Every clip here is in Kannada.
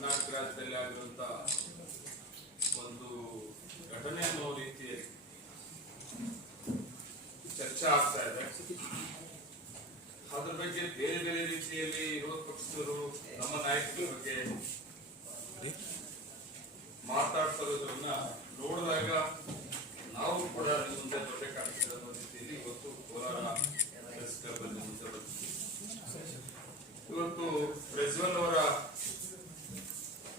ಕರ್ನಾಟಕ ರಾಜ್ಯದಲ್ಲಿ ಆಗಿರುವಂತ ಒಂದು ಘಟನೆ ಅನ್ನೋ ರೀತಿಯಲ್ಲಿ ಚರ್ಚೆ ಆಗ್ತಾ ಇದೆ. ಅದ್ರ ಬಗ್ಗೆ ಬೇರೆ ಬೇರೆ ರೀತಿಯಲ್ಲಿ ವಿರೋಧ ಪಕ್ಷದವರು ನಮ್ಮ ನಾಯಕರ ಬಗ್ಗೆ ಮಾತಾಡ್ತಾ ಇರೋದ್ರನ್ನ ನೋಡಿದಾಗ ನಾವು ಕೂಡ ಮುಂದೆ ದೊಡ್ಡ ಅನ್ನೋ ರೀತಿಯಲ್ಲಿ ಇವತ್ತು ಕೋಲಾರ ಮುಂದೆ ಬರ್ತೀವಿ ಇವತ್ತು ಪ್ರಜ್ವಲ್ ಅವರ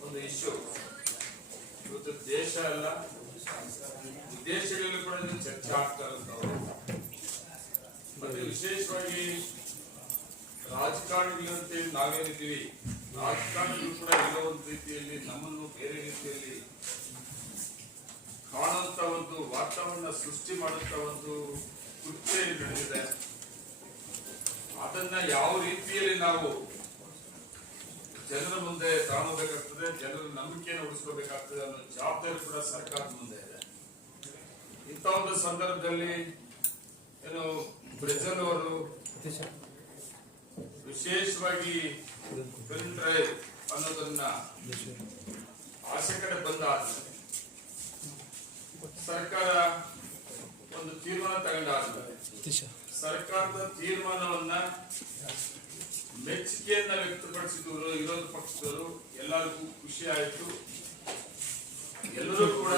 ಒಂದು ಇಶ್ಯೂ ದೇಶ ಅಲ್ಲ ವಿದೇಶಗಳಲ್ಲಿ ಕೂಡ ಚರ್ಚೆ ಆಗ್ತಾ ಇರ್ತಾವೆ ಮತ್ತೆ ವಿಶೇಷವಾಗಿ ರಾಜಕಾರಣಿಗಳು ಅಂತೇಳಿ ನಾವೇನಿದ್ದೀವಿ ರಾಜಕಾರಣಿಗಳು ಕೂಡ ಎಲ್ಲೋ ಒಂದು ರೀತಿಯಲ್ಲಿ, ನಮ್ಮನ್ನು ಬೇರೆ ರೀತಿಯಲ್ಲಿ ಕಾಣುವಂತ ಒಂದು ವಾತಾವರಣ ಸೃಷ್ಟಿ ಮಾಡುವಂತ ಒಂದು ಕೃತ್ಯ ನಡೆದಿದೆ. ಅದನ್ನ ಯಾವ ರೀತಿಯಲ್ಲಿ ನಾವು ಜನರ ಮುಂದೆ ತಗೊಳ್ಬೇಕಾಗ್ತದೆ ಜನರ ನಂಬಿಕೆಯನ್ನು ಉಳಿಸ್ಕೋಬೇಕಾಗ್ತದೆ ಅನ್ನೋ ಜವಾಬ್ದಾರಿ ಕೂಡ ಸರ್ಕಾರದ ಮುಂದೆ ಇದೆ. ಇಂಥ ಒಂದು ಸಂದರ್ಭದಲ್ಲಿ ಏನು ಬ್ರೆಜಲ್ ಅವರು ವಿಶೇಷವಾಗಿ ಫಿಲ್ಮ್ ಡ್ರೈವ್ ಅನ್ನೋದನ್ನ ಆಸೆ ಕಡೆ ಬಂದ ಸರ್ಕಾರ ತಗೊಂಡಾದ್ಮೇಲೆ ಸರ್ಕಾರದ ತೀರ್ಮಾನವನ್ನ ಮೆಚ್ಚುಗೆಯನ್ನ ವ್ಯಕ್ತಪಡಿಸಿದವರು ವಿರೋಧ ಪಕ್ಷದವರು ಎಲ್ಲರಿಗೂ ಖುಷಿ ಆಯಿತು. ಎಲ್ಲರೂ ಕೂಡ